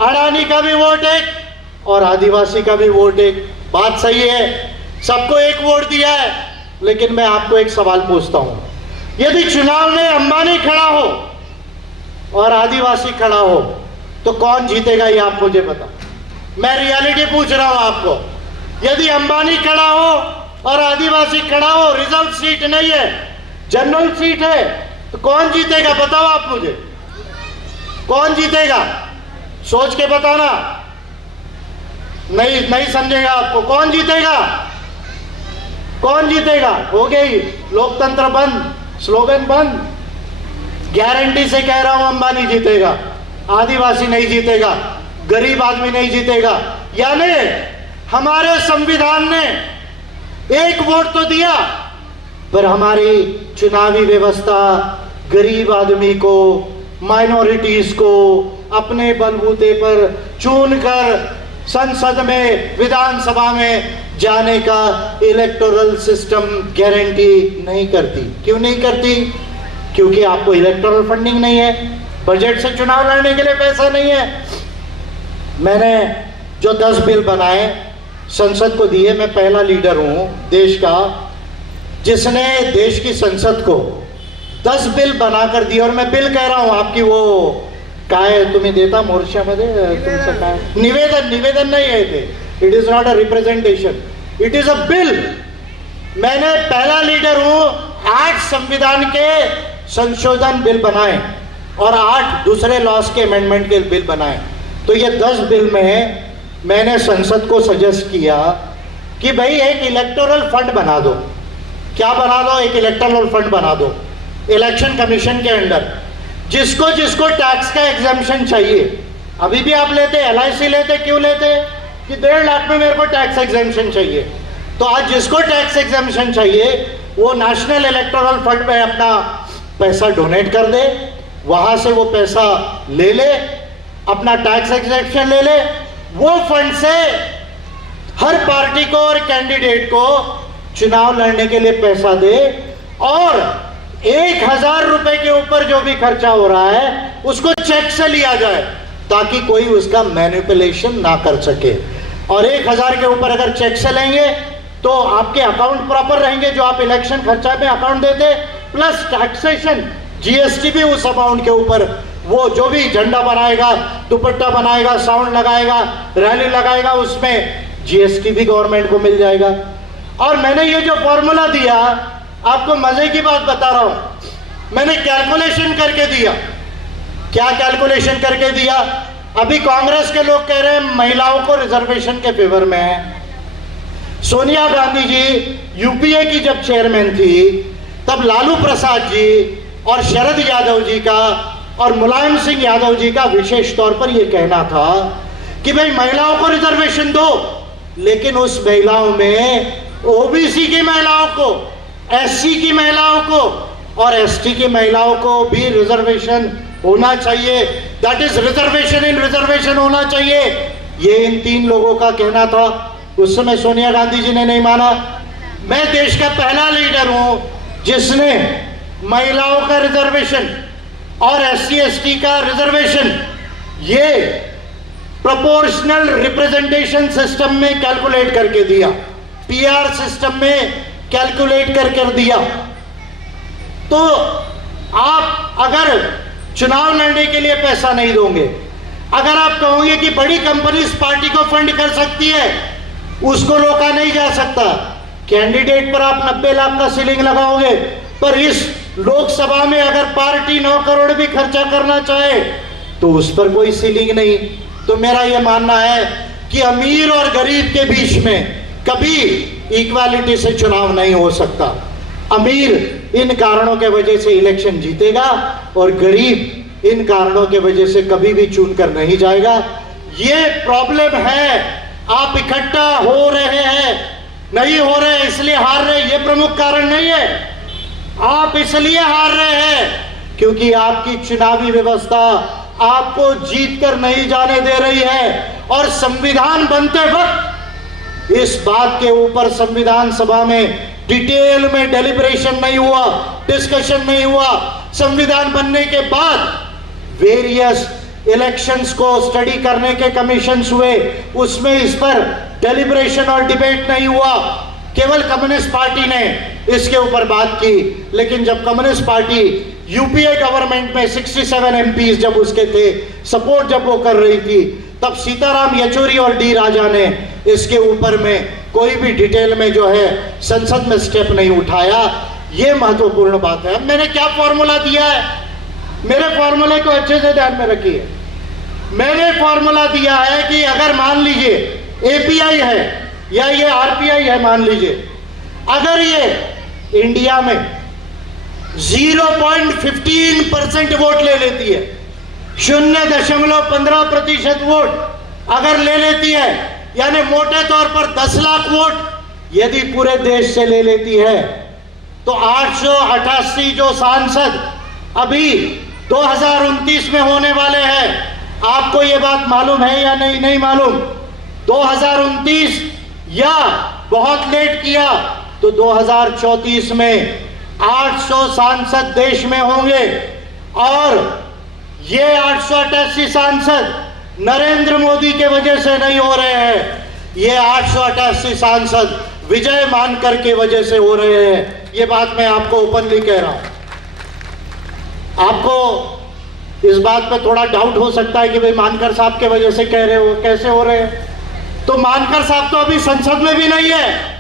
अडानी का भी वोट एक और आदिवासी का भी वोट एक। बात सही है, सबको एक वोट दिया है, लेकिन मैं आपको एक सवाल पूछता हूं, यदि चुनाव में अंबानी खड़ा हो और आदिवासी खड़ा हो तो कौन जीतेगा? ये आप मुझे बता। मैं रियलिटी पूछ रहा हूं आपको। यदि अंबानी खड़ा हो और आदिवासी खड़ा हो, रिजर्व सीट नहीं है, जनरल सीट है, तो कौन जीतेगा? बताओ आप मुझे, कौन जीतेगा? सोच के बताना, नहीं समझेगा आपको। कौन जीतेगा? कौन जीतेगा? हो गई लोकतंत्र बंद, स्लोगन बंद। गारंटी से कह रहा हूं, अंबानी जीतेगा, आदिवासी नहीं जीतेगा, गरीब आदमी नहीं जीतेगा। यानी हमारे संविधान ने 1 वोट तो दिया, पर हमारी चुनावी व्यवस्था गरीब आदमी को, माइनॉरिटीज को अपने बलबूते पर चुनकर संसद में, विधानसभा में जाने का इलेक्टोरल सिस्टम गारंटी नहीं करती। क्यों नहीं करती? क्योंकि आपको इलेक्टोरल फंडिंग नहीं है, बजट से चुनाव लड़ने के लिए पैसा नहीं है। मैंने जो 10 बिल बनाए संसद को दिए, मैं पहला लीडर हूं देश का जिसने देश की संसद को 10 बिल बनाकर दिए। और मैं बिल कह रहा हूं, आपकी वो काय तुम्हें देता मोर्चामध्ये तुमचं काय निवेदन नहीं है थे, it is not a representation, it is a bill. मैंने पहला लीडर हूं, 8 संविधान के संशोधन बिल बनाए और 8 दूसरे लॉस के अमेंडमेंट के बिल बनाए। तो ये 10 बिल में मैंने संसद को सजेस्ट किया कि भाई एक इलेक्टोरल फंड बना दो। क्या बना दो? एक इलेक्टोरल फंड बना दो इलेक्शन कमीशन के अंडर, जिसको जिसको टैक्स का एग्जम्पशन चाहिए। अभी भी आप लेते, LIC लेते, क्यों लेते? कि 1.5 लाख में मेरे को टैक्स एग्जम्पशन चाहिए। तो आज जिसको टैक्स एग्जम्पशन चाहिए वो नेशनल इलेक्टोरल फंड में अपना पैसा डोनेट कर दे, वहां से वो पैसा ले ले, अपना टैक्स एग्जम्पशन ले ले। वो फंड से हर पार्टी को और कैंडिडेट को चुनाव लड़ने के लिए पैसा दे, और 1000 रुपए के ऊपर जो भी खर्चा हो रहा है उसको चेक से लिया जाए, ताकि कोई उसका मैनिपुलेशन ना कर सके। और 1000 के ऊपर अगर चेक से लेंगे तो आपके अकाउंट प्रॉपर रहेंगे, जो आप इलेक्शन खर्चा में अकाउंट देते, प्लस टैक्सेशन GST भी उस अमाउंट के ऊपर, वो जो भी झंडा बनाएगा, दुपट्टा बनाएगा, साउंड लगाएगा, रैली लगाएगा, उसमें GST भी गवर्नमेंट को मिल जाएगा। और मैंने ये जो फॉर्मूला दिया, आपको मजे की बात बता रहा हूं, मैंने कैलकुलेशन करके दिया। क्या कैलकुलेशन करके दिया? अभी कांग्रेस के लोग कह रहे हैं महिलाओं को रिजर्वेशन के फेवर में है। सोनिया गांधी जी UPA की जब चेयरमैन थी, तब लालू प्रसाद जी और शरद यादव जी का और मुलायम सिंह यादव जी का विशेष तौर पर यह कहना था कि भाई महिलाओं को रिजर्वेशन दो, लेकिन उस महिलाओं में OBC की महिलाओं को, SC की महिलाओं को और ST की महिलाओं को भी रिजर्वेशन होना चाहिए। That is reservation in reservation होना चाहिए। ये इन 3 लोगों का कहना था। उस समय सोनिया गांधी जी ने नहीं माना। मैं देश का पहला लीडर हूं जिसने महिलाओं का रिजर्वेशन और SC ST का रिजर्वेशन ये प्रोपोर्शनल रिप्रेजेंटेशन सिस्टम में कैलकुलेट करके दिया, PR सिस्टम में कैलकुलेट कर दिया। तो आप अगर चुनाव लड़ने के लिए पैसा नहीं दोगे, अगर आप कहोगे कि बड़ी कंपनी इस पार्टी को फंड कर सकती है, उसको रोका नहीं जा सकता। कैंडिडेट पर आप 90 लाख का सीलिंग लगाओगे, पर इस लोकसभा में अगर पार्टी 9 करोड़ भी खर्चा करना चाहे तो उस पर कोई सीलिंग नहीं। तो मेरा यह मानना है कि अमीर और गरीब के बीच में कभी इक्वालिटी से चुनाव नहीं हो सकता। अमीर इन कारणों के वजह से इलेक्शन जीतेगा और गरीब इन कारणों के वजह से कभी भी चुनकर नहीं जाएगा। ये प्रॉब्लम है। आप इकट्ठा हो रहे हैं, नहीं हो रहे इसलिए हार रहे, ये प्रमुख कारण नहीं है। आप इसलिए हार रहे हैं क्योंकि आपकी चुनावी व्यवस्था आपको जीत कर नहीं जाने दे रही है। और संविधान बनते वक्त इस बात के ऊपर संविधान सभा में डिटेल में डेलिब्रेशन नहीं हुआ, डिस्कशन नहीं हुआ। संविधान बनने के बाद वेरियस इलेक्शंस को स्टडी करने के कमीशंस हुए, उसमें इस पर डेलिब्रेशन और डिबेट नहीं हुआ। केवल कम्युनिस्ट पार्टी ने इसके ऊपर बात की। लेकिन जब कम्युनिस्ट पार्टी UPA गवर्नमेंट में 67 MPs जब उसके थे, सपोर्ट जब वो कर रही थी, तब सीताराम येचुरी और D राजा ने इसके ऊपर में कोई भी डिटेल में जो है संसद में स्टेप नहीं उठाया। ये महत्वपूर्ण बात है। मैंने क्या फॉर्मूला दिया है, मेरे फॉर्मूले को अच्छे से ध्यान में रखिए। मैंने फॉर्मूला दिया है कि अगर मान लीजिए API है या ये RPI है, मान लीजिए अगर ये इंडिया में 0.15% वोट ले लेती है, 0.15% वोट अगर ले लेती है, यानी मोटे तौर पर 10 लाख वोट यदि पूरे देश से ले लेती है, तो 888 जो सांसद अभी 2029 में होने वाले हैं, आपको ये बात मालूम है या नहीं? नहीं मालूम। 2029 या बहुत लेट किया तो 2034 में 800 सांसद देश में होंगे। और ये 888 सांसद नरेंद्र मोदी के वजह से नहीं हो रहे हैं, ये 888 सांसद विजय मानकर के वजह से हो रहे हैं। ये बात मैं आपको ओपनली कह रहा हूं। आपको इस बात पे थोड़ा डाउट हो सकता है कि भाई मानकर साहब के वजह से कह रहे हो, कैसे हो रहे हैं? तो मानकर साहब तो अभी संसद में भी नहीं है,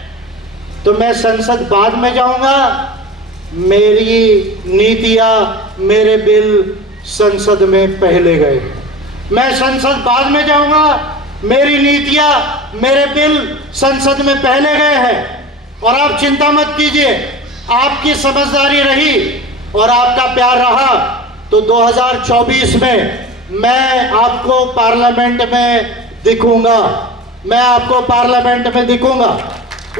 तो मैं संसद बाद में जाऊंगा। मेरी नीतियां, मेरे बिल संसद में पहले गए। मैं संसद बाद में जाऊंगा, मेरी नीतियां, मेरे बिल संसद में पहले गए हैं। और आप चिंता मत कीजिए, आपकी समझदारी रही और आपका प्यार रहा तो 2024 में मैं आपको पार्लियामेंट में दिखूंगा, मैं आपको पार्लियामेंट में दिखूंगा।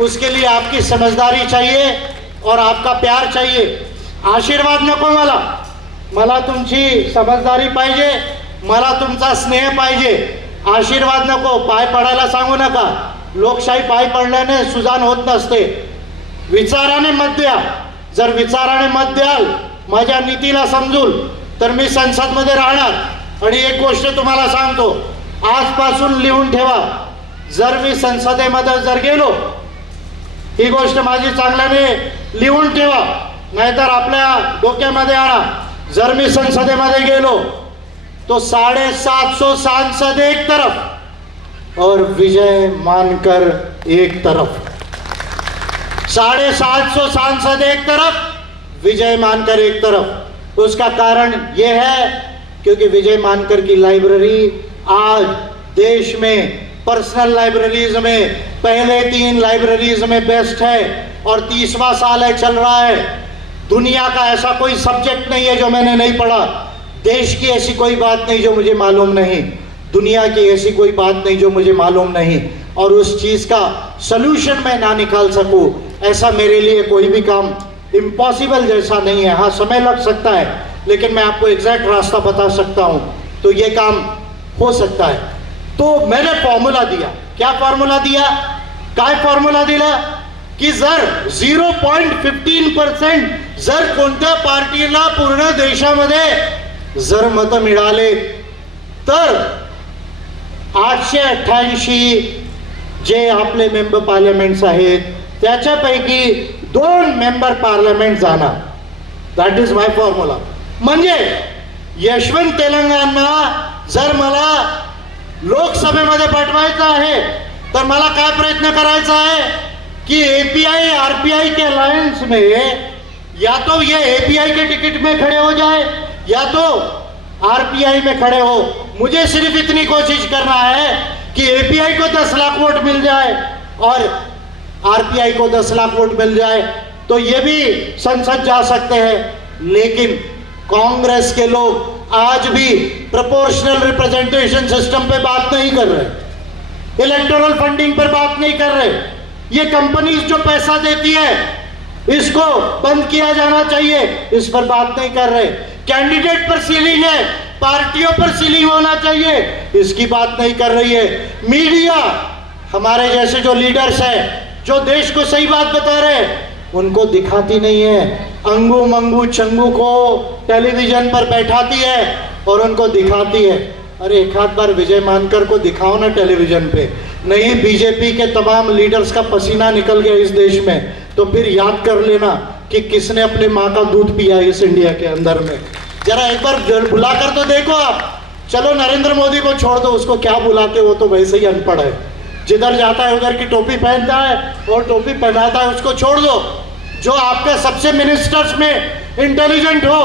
उसके लिए आपकी समझदारी चाहिए और आपका प्यार चाहिए। आशीर्वाद नको मला तुमची समझदारी पाहिजे, मला तुमचा स्नेह पाहिजे, आशीर्वाद नको। पाय पडायला सांगू नका, लोकशाही पाय पडल्याने सुजान होत नसते। विचाराने मत द्या, जर विचाराने मत द्याल, माझ्या नीतीला समजूल तर मी संसदमध्ये राहणार। आणि एक गोष्ट तुम्हाला सांगतो, आजपासून लिहून ठेवा, जर मी संसदेमध्ये जर गेलो, ही गोष्ट माझी चांगल्याने लिहून ठेवा, नाहीतर आपल्या डोक्यामध्ये आणा, जर मी संसदेमध्ये गेलो तो 750 सांसद एक तरफ और विजय मानकर एक तरफ। 750 सांसद एक तरफ, विजय मानकर एक तरफ। उसका कारण यह है क्योंकि विजय मानकर की लाइब्रेरी आज देश में पर्सनल लाइब्रेरीज में पहले 3 लाइब्रेरीज में बेस्ट है और 30वां साल है, चल रहा है। दुनिया का ऐसा कोई सब्जेक्ट नहीं है जो मैंने नहीं पढ़ा, देश की ऐसी कोई बात नहीं जो मुझे मालूम नहीं, दुनिया की ऐसी कोई बात नहीं जो मुझे मालूम नहीं, और उस चीज का सलूशन मैं ना निकाल सकूं, ऐसा मेरे लिए कोई भी काम इम्पॉसिबल जैसा नहीं है। हाँ, समय लग सकता है, लेकिन मैं आपको एग्जैक्ट रास्ता बता सकता हूं, तो ये काम हो सकता है। तो मैंने फॉर्मूला दिया। क्या फॉर्मूला दिया? काय फॉर्मूला दिला की जर 0.15% जर कोणत्या पार्टीला पूर्ण देशामध्ये जर मत मिळाले तर 888 जे आपले मेंबर पार्लमेंट्स आहेत त्याच्यापैकी 2 मेंबर पार्लमेंट जाणार। That is my formula. म्हणजे यशवंत तेलंगणा जर मला लोकसभेमध्ये पाठवायचं आहे तर मला काय प्रयत्न करायचा आहे कि एपीआई आरपीआई के अलायंस में या तो ये एपीआई के टिकट में खड़े हो जाए या तो आरपीआई में खड़े हो। मुझे सिर्फ इतनी कोशिश करना है कि एपीआई को 10 लाख वोट मिल जाए और आरपीआई को 10 लाख वोट मिल जाए तो ये भी संसद जा सकते हैं। लेकिन कांग्रेस के लोग आज भी प्रोपोर्शनल रिप्रेजेंटेशन सिस्टम पे बात नहीं कर रहे, इलेक्टोरल फंडिंग पर बात नहीं कर रहे। ये कंपनीज जो पैसा देती है इसको बंद किया जाना चाहिए, इस पर बात नहीं कर रहे। कैंडिडेट पर सीलिंग है, पार्टियों पर सीलिंग होना चाहिए, इसकी बात नहीं कर रही है। मीडिया, हमारे जैसे जो लीडर्स हैं जो देश को सही बात बता रहे हैं उनको दिखाती नहीं है, अंगू मंगू चंगू को टेलीविजन पर बैठाती है और उनको दिखाती है। अरे एक आध बार विजय मानकर को दिखाओ ना टेलीविजन पे, नहीं बीजेपी के तमाम लीडर्स का पसीना निकल गया इस देश में तो फिर याद कर लेना कि किसने अपनी माँ का दूध पिया इस इंडिया के अंदर में। जरा एक बार बुलाकर तो देखो आप। चलो नरेंद्र मोदी को छोड़ दो, उसको क्या बुलाते, वो तो वैसे ही अनपढ़ है, जिधर जाता है उधर की टोपी पहनता है और टोपी पहनाता है, उसको छोड़ दो। जो आपके सबसे मिनिस्टर्स में इंटेलिजेंट हो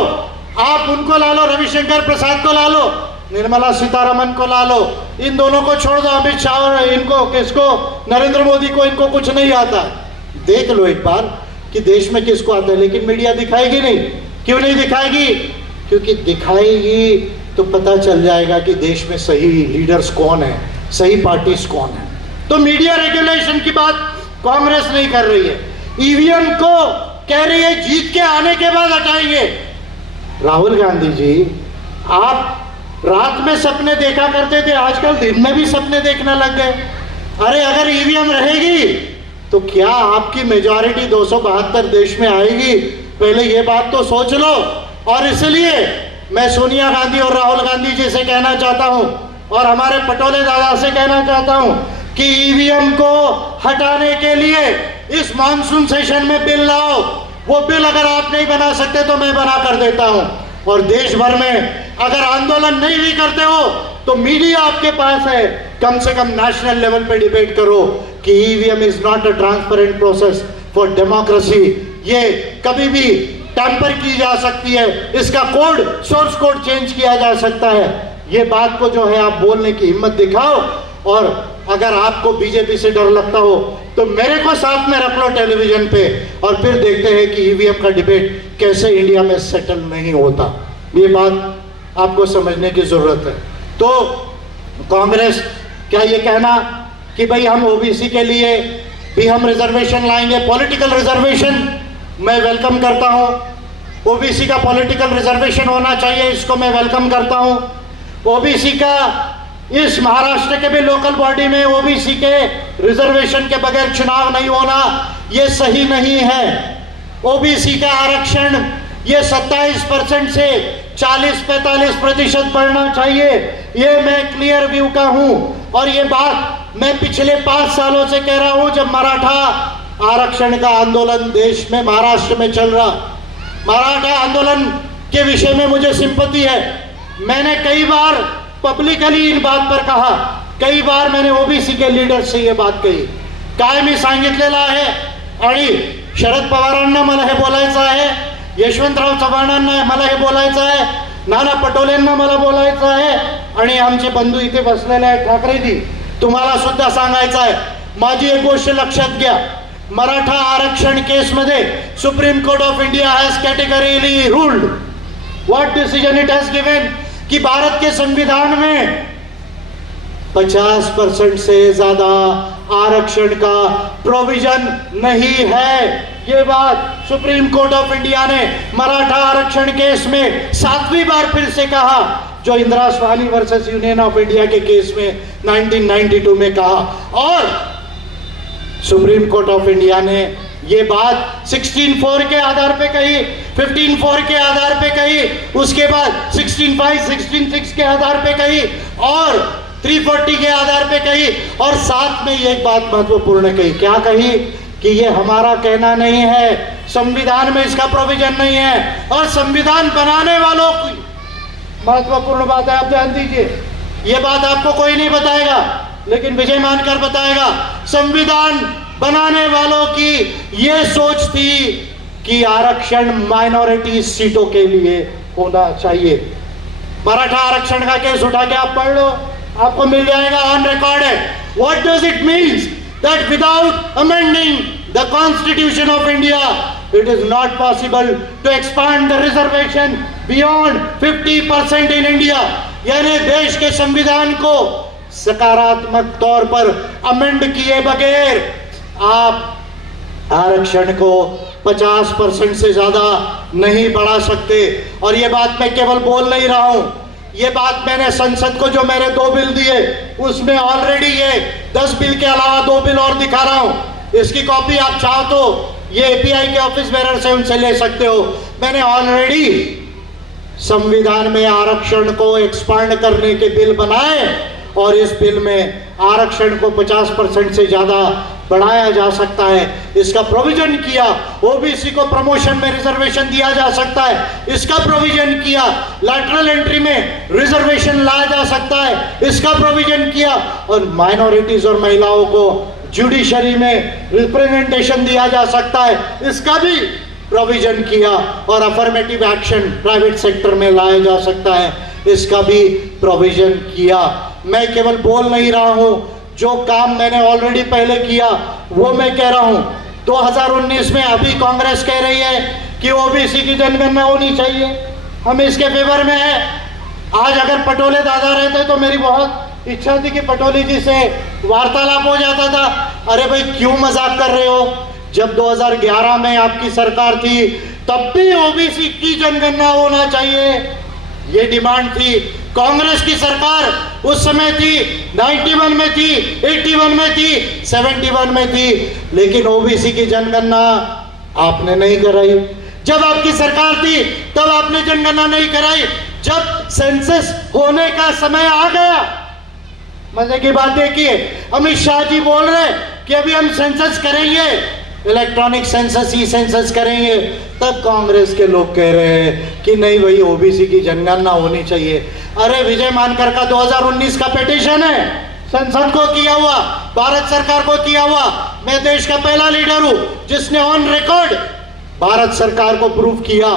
आप उनको ला लो, रविशंकर प्रसाद को ला लो, निर्मला सीतारमन को ला लो, इन दोनों को छोड़ दो, अमित शाह और इनको किसको, नरेंद्र मोदी को, इनको कुछ नहीं आता। देख लो एक बार कि देश में किसको आता है, लेकिन मीडिया दिखाएगी नहीं। क्यों नहीं दिखाएगी? क्योंकि दिखाएगी तो पता चल जाएगा कि देश में सही लीडर्स कौन है, सही पार्टीज कौन है। तो मीडिया रेगुलेशन की बात कांग्रेस नहीं कर रही है, ईवीएम को कह रही है जीत के आने के बाद हटाएंगे। राहुल गांधी जी, आप रात में सपने देखा करते थे, आजकल दिन में भी सपने देखने लग गए। अरे अगर ईवीएम रहेगी तो क्या आपकी मेजॉरिटी 272 देश में आएगी? पहले ये बात तो सोच लो। और इसलिए मैं सोनिया गांधी और राहुल गांधी जी से कहना चाहता हूं और हमारे पटोले दादा से कहना चाहता हूं कि ईवीएम को हटाने के लिए इस मॉनसून सेशन में बिल लाओ। वो बिल अगर आप नहीं बना सकते तो मैं बना कर देता हूं। और देश भर में अगर आंदोलन नहीं भी करते हो तो मीडिया आपके पास है, कम से कम नेशनल लेवल पे डिबेट करो कि EVM is not a transparent process for democracy. ये कभी भी टैंपर की जा सकती है, इसका कोड, सोर्स कोड चेंज किया जा सकता है। ये बात को जो है आप बोलने की हिम्मत दिखाओ और अगर आपको बीजेपी से डर लगता हो तो मेरे को साथ में रख लो टेलीविजन पे, और फिर देखते हैं कि ईवीएम का डिबेट कैसे इंडिया में सेटल नहीं होता। ये बात आपको समझने की जरूरत है। तो कांग्रेस क्या ये कहना कि भाई हम ओबीसी के लिए भी हम रिजर्वेशन लाएंगे, पॉलिटिकल रिजर्वेशन मैं वेलकम करता हूं। ओबीसी का पॉलिटिकल रिजर्वेशन होना चाहिए, इसको मैं वेलकम करता हूं। ओबीसी का इस महाराष्ट्र के भी लोकल बॉडी में ओबीसी के रिजर्वेशन के बगैर चुनाव नहीं होना, ये सही नहीं है। ओबीसी का आरक्षण ये 27% से 40-45% बढ़ना चाहिए, ये मैं क्लियर व्यू का हूं। और ये बात मैं पिछले 5 सालों से कह रहा हूं, जब मराठा आरक्षण का आंदोलन देश में महाराष्ट्र में चल रहा। मराठा आंदोलन के विषय में मुझे सिंपैथी है। मैंने कई बार पब्लिकली इन बात पर कहा, कई बार मैंने ओबीसी के लीडर से ये बात कही, काय मी सांगितलेलं आहे आणि शरद पवारांना मला हे बोलायचं आहे, यशवंतराव चव्हाणांना मला हे बोलायचं आहे, नाना पटोलेंना मला बोलायचं आहे, आणि आमचे बंधू इथे बसलेले आहेत ठाकरेजी, तुम्हाला सुद्धा सांगायचं आहे। माझी एक गोष्ट लक्षात घ्या, मराठा आरक्षण केस मध्ये Supreme Court of India has categorically ruled what decision it has given कि भारत के संविधान में 50% से ज्यादा आरक्षण का प्रोविजन नहीं है। ये बात सुप्रीम कोर्ट ऑफ इंडिया ने मराठा आरक्षण केस में 7वीं बार फिर से कहा, जो इंदिरा स्वामी वर्सेस यूनियन ऑफ इंडिया के केस में 1992 में कहा। और सुप्रीम कोर्ट ऑफ इंडिया ने ये बात 16(4) के आधार पे कही, 15(4) के आधार पे कही, उसके बाद 16(5), 16(6) के आधार पे कही, और 340 के आधार पे कही, और साथ में ये एक बात महत्वपूर्ण कही। क्या कही? कि ये हमारा कहना नहीं है, संविधान में इसका प्रोविजन नहीं है, और संविधान बनाने वालों की महत्वपूर्ण बात है, आप ध्यान दीजिए, ये बात आपको कोई नहीं बताएगा, लेकिन विजय मानकर बताएगा। संविधान बनाने वालों की ये सोच थी कि आरक्षण माइनॉरिटी सीटों के लिए होना चाहिए। मराठा आरक्षण का केस उठा के आप पढ़ लो, आपको मिल जाएगा, ऑन रिकॉर्ड है। What does it means that without amending the constitution of India it is not possible to expand the reservation beyond 50% in India। यानी देश के संविधान को सकारात्मक तौर पर अमेंड किए बगैर आप आरक्षण को 50% से ज्यादा नहीं बढ़ा सकते। और ये बात मैं केवल बोल नहीं रहा हूं, ये बात मैंने संसद को जो मेरे 2 बिल दिए उसमें ऑलरेडी ये 10 बिल के अलावा 2 बिल और दिखा रहा हूं। इसकी कॉपी आप चाहो तो ये एपीआई के ऑफिस बेरर से उनसे ले सकते हो। मैंने ऑलरेडी संविधान में आरक्षण को एक्सपांड करने के बिल बनाए, और इस बिल में आरक्षण को 50% से ज्यादा बढ़ाया जा सकता है, इसका प्रोविजन किया। ओबीसी को प्रमोशन में रिजर्वेशन दिया जा सकता है, इसका प्रोविजन किया। लैटरल एंट्री में रिजर्वेशन लाया जा सकता है, इसका प्रोविजन किया। और माइनॉरिटीज और महिलाओं को जुडिशरी में रिप्रेजेंटेशन दिया जा सकता है, इसका भी प्रोविजन किया। और अफर्मेटिव एक्शन प्राइवेट सेक्टर में लाया जा सकता है, इसका भी प्रोविजन किया। मैं केवल बोल नहीं रहा हूं, जो काम मैंने ऑलरेडी पहले किया वो मैं कह रहा हूं। 2019 में अभी कांग्रेस कह रही है कि ओबीसी की जनगणना होनी चाहिए, हम इसके फेवर में है। आज अगर पटोले दादा रहते तो मेरी बहुत इच्छा थी कि पटोले जी से वार्तालाप हो जाता था। अरे भाई क्यों मजाक कर रहे हो, जब 2011 में आपकी सरकार थी तब भी ओबीसी की जनगणना होना चाहिए, ये डिमांड थी। कांग्रेस की सरकार उस समय थी, 91 में थी, 81 में थी, 71 में थी, लेकिन ओबीसी की जनगणना आपने नहीं कराई। जब आपकी सरकार थी तब आपने जनगणना नहीं कराई। जब सेंसस होने का समय आ गया, मजे की बात देखिए, अमित शाह जी बोल रहे कि अभी हम सेंसस करेंगे, इलेक्ट्रॉनिक सेंसस, ई सेंसस करेंगे, तब कांग्रेस के लोग कह रहे हैं कि नहीं भाई ओबीसी की जनगणना होनी चाहिए। अरे विजय मानकर का 2019 का पिटीशन है, संसद को किया हुआ, भारत सरकार को किया हुआ। मैं देश का पहला लीडर हूं जिसने ऑन रिकॉर्ड भारत सरकार को प्रूव किया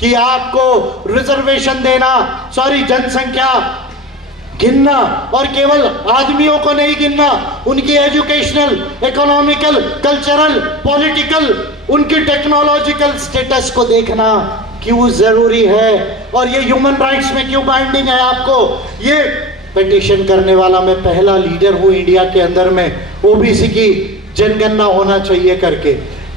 कि आपको रिजर्वेशन देना, जनसंख्या गिनना, और केवल आदमियों को नहीं गिनना, उनकी एजुकेशनल, इकोनॉमिकल, कल्चरल, पॉलिटिकल, उनकी टेक्नोलॉजिकल स्टेटस को देखना क्यों जरूरी है, और ये ह्यूमन राइट्स में क्यों बाइंडिंग है आपको। ये पिटीशन करने वाला मैं पहला लीडर हूं इंडिया के अंदर में ओबीसी की जनगणना होना चाहिए करके।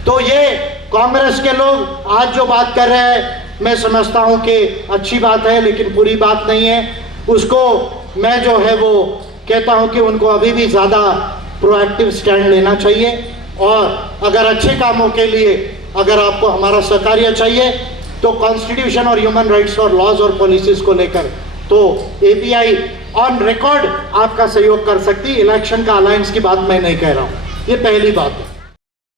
तो ये कांग्रेस के लोग आज जो बात कर रहे हैं, मैं समझता हूं कि अच्छी बात है, लेकिन पूरी बात नहीं है। उसको मैं जो है वो कहता हूं कि उनको अभी भी ज़्यादा प्रोएक्टिव स्टैंड लेना चाहिए, और अगर अच्छे कामों के लिए अगर आपको हमारा सहकार्य चाहिए तो कॉन्स्टिट्यूशन और ह्यूमन राइट्स और लॉज और पॉलिसीज को लेकर तो एपीआई ऑन रिकॉर्ड आपका सहयोग कर सकती। इलेक्शन का अलायंस की बात मैं नहीं कह रहा हूं, ये पहली बात है।